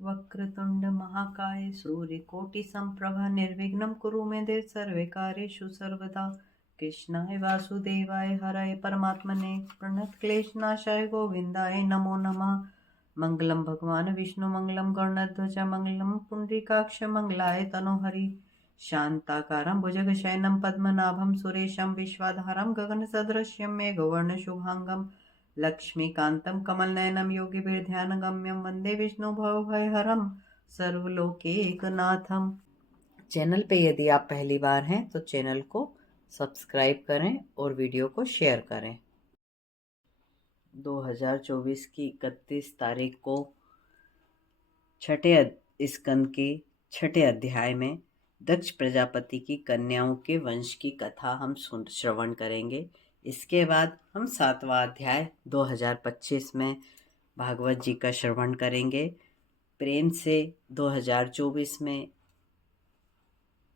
वक्रतुंड महाकाय सूर्यकोटि संप्रभा निर्विघ्नं कुरु मे देव सर्वे कार्येषु सर्वदा। कृष्णाय वासुदेवाय हराय परमात्मने प्रणतक्लेशनाशाय गोविन्दाय नमो नमः। मंगलम भगवान विष्णु मंगलम गरुड़ध्वज मंगलम पुंडरीकाक्ष मंगलाय तनोहरि। शांताकारं भुजगशयनं पद्मनाभं सुरेशं विश्वाधारं गगनसदृश्यं मेघवर्णशुभांगं लक्ष्मीकान्तं कमलनयनं योगिभिर्ध्यानगम्यं वन्दे विष्णुभवभयहरं सर्वलोकैकनाथं। चैनल पे यदि आप पहली बार हैं तो चैनल को सब्सक्राइब करें और वीडियो को शेयर करें। 2024 की 31 तारीख को छठे स्कंद के छठे अध्याय में दक्ष प्रजापति की कन्याओं के वंश की कथा हम श्रवण करेंगे। इसके बाद हम 7वां अध्याय 2025 में भागवत जी का श्रवण करेंगे। प्रेम से 2024 में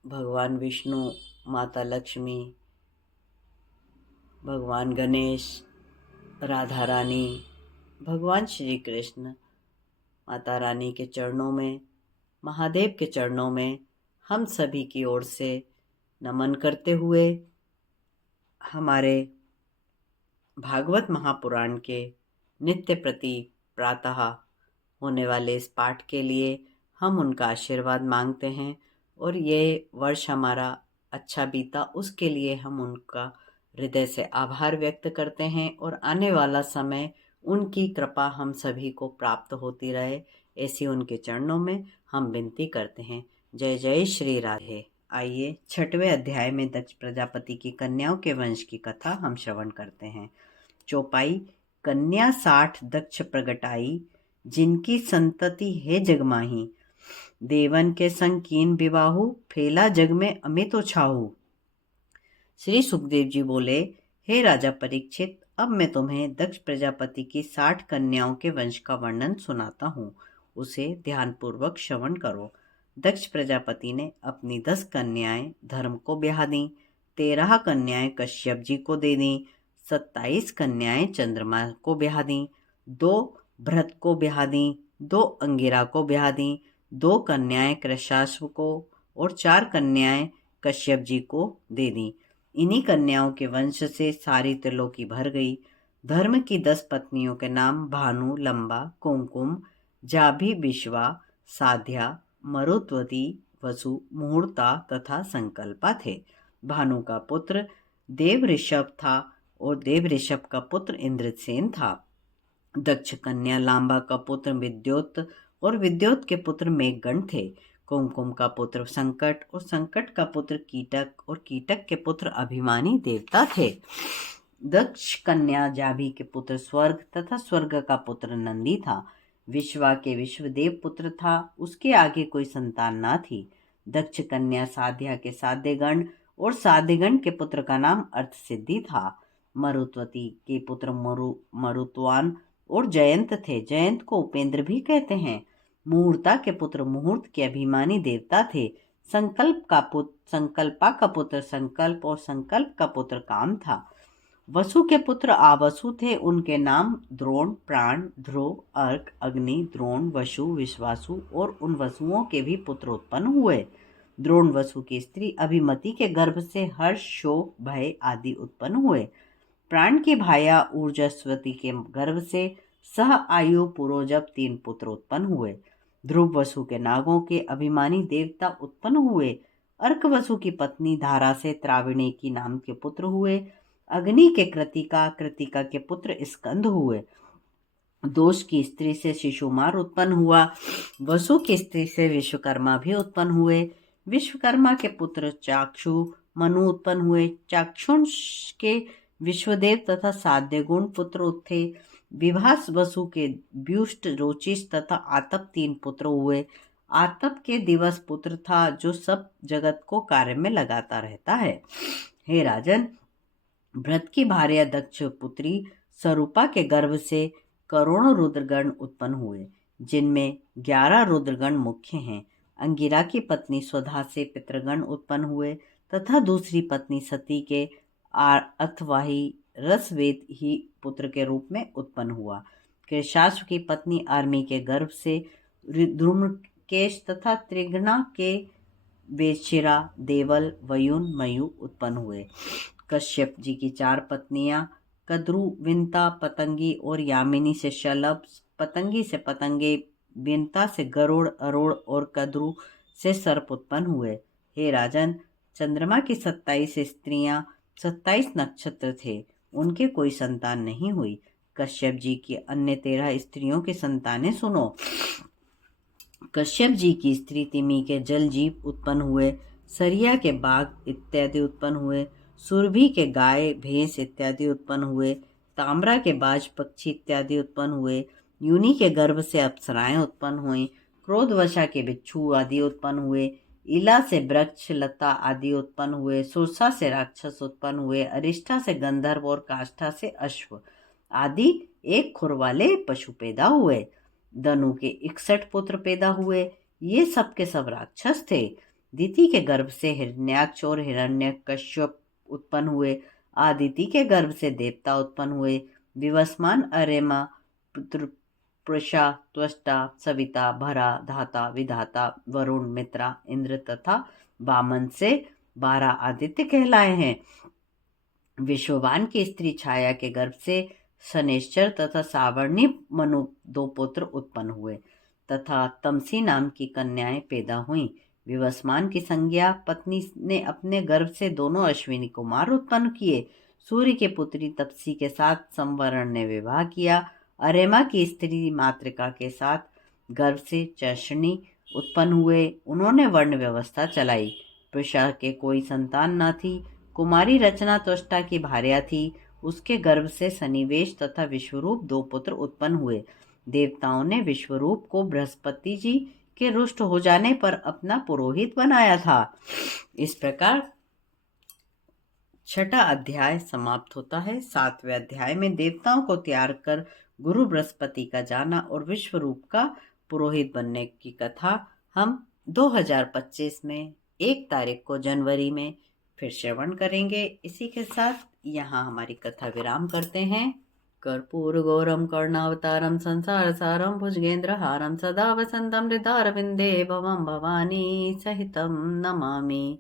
भगवान विष्णु, माता लक्ष्मी, भगवान गणेश, राधा रानी, भगवान श्री कृष्ण, माता रानी के चरणों में, महादेव के चरणों में हम सभी की ओर से नमन करते हुए हमारे भागवत महापुराण के नित्य प्रति प्रातः होने वाले इस पाठ के लिए हम उनका आशीर्वाद मांगते हैं और ये वर्ष हमारा अच्छा बीता उसके लिए हम उनका हृदय से आभार व्यक्त करते हैं और आने वाला समय उनकी कृपा हम सभी को प्राप्त होती रहे, ऐसी उनके चरणों में हम विनती करते हैं। जय जय श्री राधे। आइए 6वें अध्याय में दक्ष प्रजापति की कन्याओं के वंश की कथा हम श्रवण करते हैं। चौपाई। कन्या 60 दक्ष प्रगटाई, जिनकी संतति है जगमाही। देवन के संग कीन विवाहु, फैला जग में अमित छाहु। श्री सुखदेव जी बोले, हे राजा परीक्षित, अब मैं तुम्हें दक्ष प्रजापति की 60 कन्याओं के वंश का वर्णन सुनाता हूँ, उसे ध्यानपूर्वक श्रवण करो। दक्ष प्रजापति ने अपनी 10 कन्याएं धर्म को ब्याह दी, 13 कन्याएं कश्यप जी को दे दी, 27 कन्याएं चंद्रमा को ब्याह दी, 2 भृत को ब्याह दी, 2 अंगिरा को ब्याह दी, 2 कन्याएं कृशाश्व को और 4 कन्याएं कश्यप जी को दे दी। इन्हीं कन्याओं के वंश से सारी त्रिलोकी भर गई। धर्म की 10 पत्नियों के नाम भानु, लंबा, कुमकुम, जाभी, विश्वा, साध्या, मरुत्वती, वसु, मुहूर्ता तथा संकल्पा थे। भानु का पुत्र देव ऋषभ था और देव ऋषभ का पुत्र इंद्रसेन था। दक्ष कन्या लांबा का पुत्र विद्योत और विद्योत के पुत्र मेघगण थे। कुमकुम का पुत्र संकट और संकट का पुत्र कीटक और कीटक के पुत्र अभिमानी देवता थे। दक्ष कन्या जाभी के पुत्र स्वर्ग तथा स्वर्ग का पुत्र नंदी था। विश्वा के विश्वदेव पुत्र था, उसके आगे कोई संतान ना थी। दक्ष कन्या साध्या के साध्यगण और साध्यगण के पुत्र का नाम अर्थ सिद्धि था। मरुत्वती के पुत्र मरुत्वान और जयंत थे। जयंत को उपेंद्र भी कहते हैं। मुहूर्ता के पुत्र मुहूर्त के अभिमानी देवता थे। संकल्पा का पुत्र संकल्प और संकल्प का पुत्र काम था। वसु के पुत्र आवसु थे। उनके नाम द्रोण, प्राण, ध्रुव, अर्क, अग्नि, द्रोण, वसु, विश्वासु और उन वसुओं के भी पुत्र उत्पन्न हुए। द्रोण वसु की स्त्री अभिमति के गर्भ से हर्ष, शोक, भय आदि उत्पन्न हुए। प्राण की भाया ऊर्जस्वती के गर्भ से सह आयु पुरोजब 3 पुत्र उत्पन्न हुए। ध्रुव वसु के नागों के अभिमानी देवता उत्पन्न हुए। अर्क वसु की पत्नी धारा से त्राविणी की नाम के पुत्र हुए। अग्नि के कृतिका, कृतिका के पुत्र स्कंद हुए। दोष की स्त्री से शिशुमार उत्पन्न हुआ। वसु की स्त्री से विश्वकर्मा भी उत्पन्न हुए। विश्वकर्मा के पुत्र चाक्षु, मनु उत्पन्न हुए। चाक्षुष के विश्वदेव तथा साध्य गुण पुत्र थे। विभास वसु के व्युष्ट, रोचिस तथा आतप 3 पुत्र हुए। आतप के दिवस पुत्र था, जो सब जगत को कार्य में लगाता रहता है। हे राजन, भृत की भार्या दक्ष पुत्री स्वरूपा के गर्भ से करोड़ों रुद्रगण उत्पन्न हुए, जिनमें 11 रुद्रगण मुख्य हैं। अंगिरा की पत्नी स्वधा से पितृगण उत्पन्न हुए तथा दूसरी पत्नी सती के अथवाही रसवेद ही पुत्र के रूप में उत्पन्न हुआ। कृशाश्व की पत्नी आर्मी के गर्भ से द्रुमकेश तथा त्रिगणा के वेशिरा, देवल, वयुन, मयु उत्पन्न हुए। कश्यप जी की 4 पत्नियां कद्रु, विंता, पतंगी और यामिनी से शलभ, पतंगी से पतंगे, विंता से गरुड़, अरुण और कद्रु से सर्प उत्पन्न हुए। हे राजन, चंद्रमा की 27 स्त्रियां 27 नक्षत्र थे, उनके कोई संतान नहीं हुई। कश्यप जी की अन्य 13 स्त्रियों की संतानें सुनो। कश्यप जी की स्त्री तिमी के जल जीव उत्पन्न हुए, सरिया के बाघ इत्यादि उत्पन्न हुए, सुरभि के गाय भैंस इत्यादि उत्पन्न हुए, ताम्रा के बाज पक्षी इत्यादि उत्पन्न हुए, यूनि के गर्भ से अप्सराएं उत्पन्न हुई, क्रोधवशा के बिच्छू आदि उत्पन्न हुए, इला से वृक्ष लता आदि उत्पन्न हुए, सुरसा से राक्षस उत्पन्न हुए, अरिष्ठा से गंधर्व और काष्ठा से अश्व आदि एक खुर वाले पशु पैदा हुए। दनु के 61 पुत्र पैदा हुए, ये सब के सब राक्षस थे। दिति के गर्भ से हिरण्याक्ष और हिरण्यकश्यप उत्पन्न हुए, आदिति के गर्भ से देवता उत्पन्न हुए, विवस्मान, अरेमा, पुत्र, प्रषा, त्वष्टा, सविता, भरा, धाता, विधाता, वरुण, मित्रा, इंद्र तथा वामन से 12 आदित्य कहलाए हैं। विश्ववान की स्त्री छाया के गर्भ से शनेश्चर तथा सावर्णी मनु 2 पुत्र उत्पन्न हुए तथा तमसी नाम की कन्याएं पैदा हुईं। विवस्मान की संज्ञा पत्नी ने अपने गर्भ से 2 अश्विनी कुमार उत्पन्न किए। सूर्य के पुत्री तपसी के साथ संवरण ने विवाह किया। अरेमा की स्त्री मातृका के साथ गर्भ से चैषणी उत्पन्न हुए, उन्होंने वर्ण व्यवस्था चलाई। प्रषा के कोई संतान न थी। कुमारी रचना त्वष्टा की भार्या थी, उसके गर्भ से सनिवेश तथा विश्वरूप 2 पुत्र उत्पन्न हुए। देवताओं ने विश्वरूप को बृहस्पति जी के रुष्ट हो जाने पर अपना पुरोहित बनाया था। इस प्रकार 6ठा अध्याय समाप्त होता है। 7वें अध्याय में देवताओं को त्याग कर गुरु बृहस्पति का जाना और विश्वरूप का पुरोहित बनने की कथा हम 2025 में 1 तारीख को जनवरी में फिर श्रवण करेंगे। इसी के साथ यहाँ हमारी कथा विराम करते हैं। कर्पूर गौरम कर्णावतारम संसार सारम भुजगेंद्रहारम सदा वसंतम हृदयारविंदे भवम भवानी सहितम नमामि।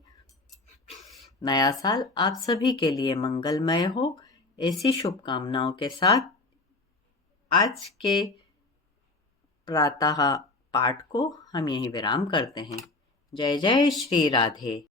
नया साल आप सभी के लिए मंगलमय हो, ऐसी शुभकामनाओं के साथ आज के प्रातः पाठ को हम यहीं विराम करते हैं। जय जय श्री राधे।